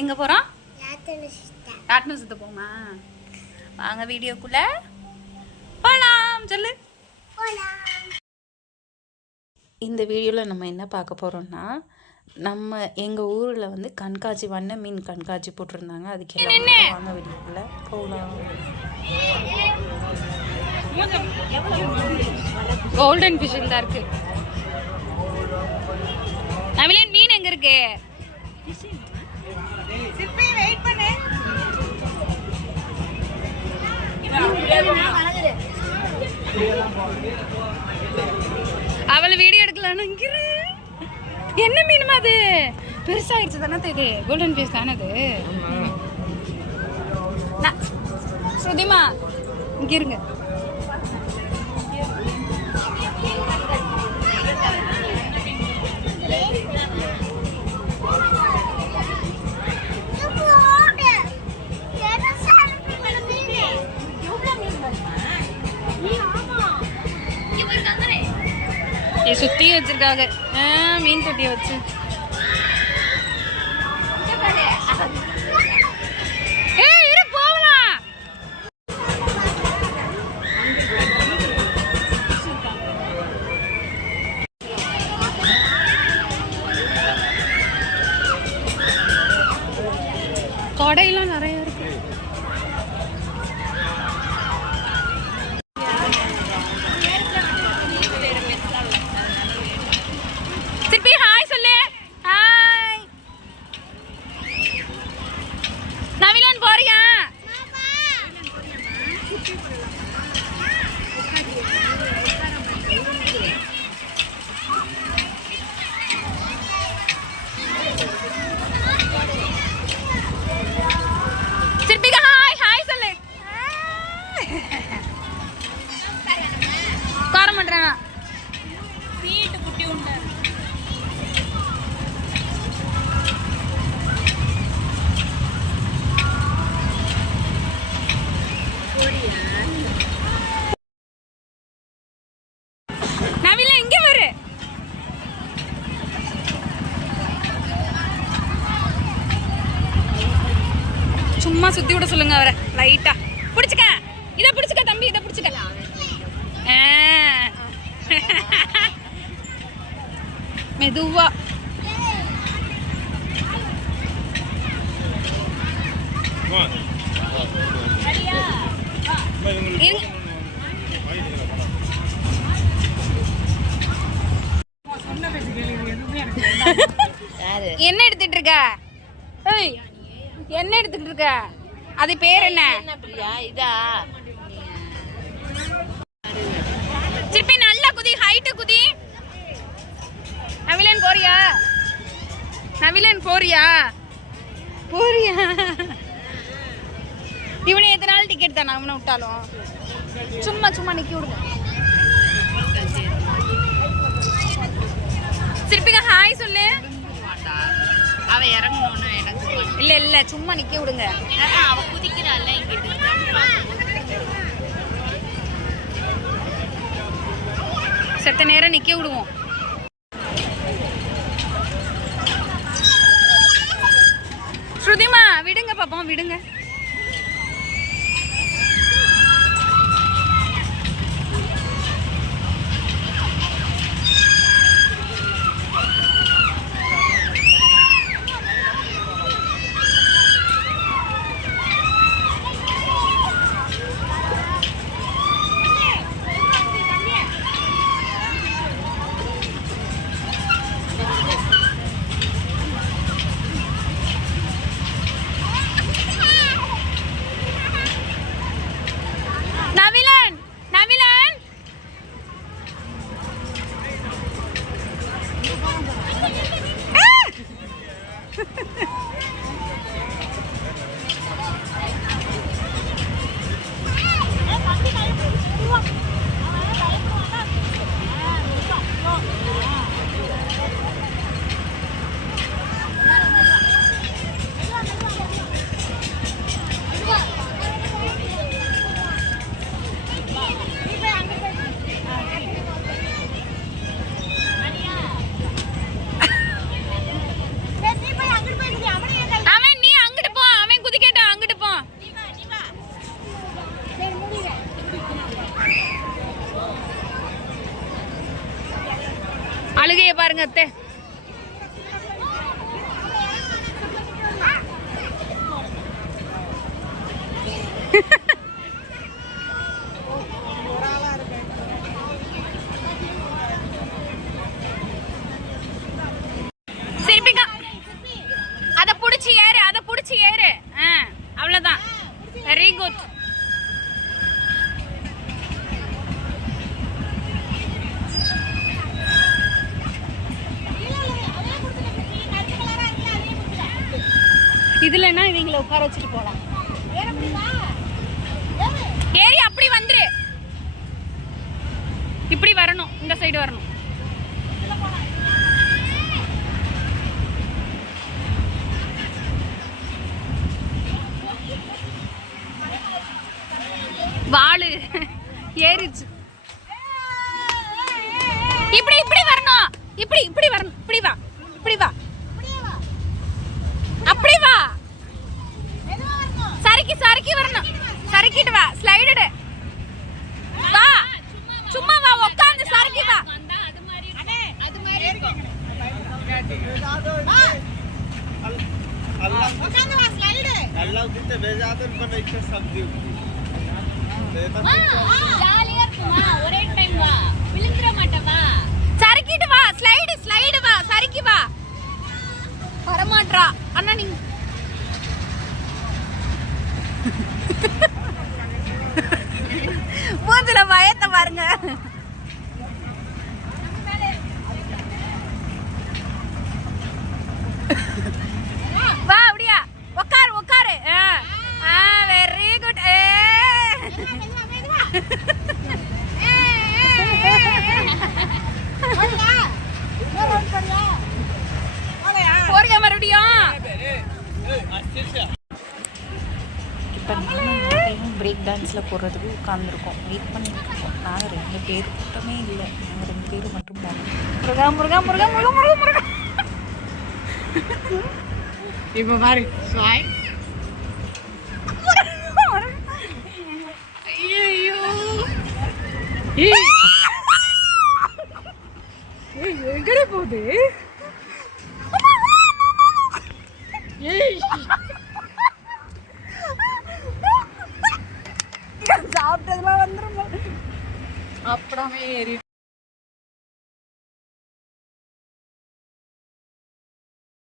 எங்கே போகிறோம்? ராட்டினம் சுத்த போமா? வாங்க வீடியோக்குள்ளே போகலாம். சொல்லு. இந்த வீடியோவில் நம்ம என்ன பார்க்க போகிறோம்னா, நம்ம எங்கள் ஊரில் வந்து கண்காட்சி, வண்ண மீன் கண்காட்சி போட்டிருந்தாங்க. அதுக்கு எல்லாம் வாங்க வீடியோக்குள்ளே போகலாம். கோல்டன் ஃபிஷ் தான் இருக்கு. நவிலன் மீன் எங்க இருக்கு? வெயிட் பண்ணு. அவளை வீடியோ எடுக்கலான்னு என்ன மீனுமா அது? பெருசாயிடுச்சு தானே தெரியுது. கோல்டன் ஃபிஷ் தானே அது. சுதிமா இங்க இருங்க. சுத்தியும் வச்சிருக்காங்க மீன் தொட்டியை வச்சு. கடையெல்லாம் நிறைய இருக்கு. திருப்பி ஹாய் சொல்லு. ஹாய். நவிலன் போறியா? சும்மா சுத்தி விட சொல்லுங்க அவரை லைட்டா. பிடிச்சுக்க, இதை பிடிச்சுக்க தம்பி, இதை பிடிச்சுக்க. மெதுவா. என்ன எடுத்துட்டு இருக்க? என்ன எடுத்துக்கிட்டு இருக்க? அது பேர் என்ன? இதா திருப்பி நல்லா குதி, ஹைட்டு குதி. நவிலன் போறியா? நவிலன் போறியா? போறியா? இவனை எத்தனை நாள் டிக்கெட் தானே அவனை விட்டாலும். சும்மா சும்மா நிக்கி விடுங்க. திருப்பிங்க ஹாய் சொல்லு. அவ இறங்கணும்னு எனக்கு இல்ல இல்ல, சும்மா நிக்க விடுங்க. அவ குதிக்கிறாள் இங்க. செத்த நேரம் நிக்க விடுவோம். ஸ்ருதிமா விடுங்க பாப்போம், விடுங்க. பாருங்க அத்தை. சிரிப்பிங்க. அத புடிச்சு ஏறு, அத புடிச்சு ஏறு. அவ்வளவுதான். Very good. இதுலன்னா இவங்களை உட்கார வச்சுட்டு போலாம். ஏறி அப்படி வந்துரு. இப்படி வரணும், இந்த சைடு வரணும். வாளு ஏறிச்சு. இப்படி இப்படி வரணும், இப்படி இப்படி வரணும். இப்படி வா, இப்படி வா, அப்படி வா. சறுக்கி சறுக்கி வரணும். சறுக்கிட்டு வா. ஸ்லைடு வா. சும்மா வா. உட்கார்ந்து சறுக்கி வா. உட்கார்ந்து வா. ஸ்லைடு நல்லா கிட்ட வேஜாதன் பண்ண இக்க சப்தி ஜாலியா இருக்குமா? ஒரே டைம் வா. விழுந்துற மாட்டவா. சறுக்கிட்டு வா. ஸ்லைடு ஸ்லைடு வா. சறுக்கி வா. வரமாட்றா அண்ணா. நீங்க மூஞ்சில பயத்தை பாருங்க. வா அப்படியா. உட்காரு உட்காரு. Very good. போறியா மறுபடியும்? இப்போ நானும் பிரேக் டான்ஸில் போடுறதுக்கு உட்காந்துருக்கோம், வெயிட் பண்ணிட்டு இருக்கோம். நாங்கள் 2 பேர் கூட்டமே இல்லை, நாங்கள் 2 பேர் மட்டும் போனோம். முருகா முருகா முருகா முருகா முருகா முருகா. இப்போ பாரு ஸ்வாய். ஐயோ எங்கடே போகுது? சாப்பிட்டதுலாம் வந்துடும். அப்படியே ஏறி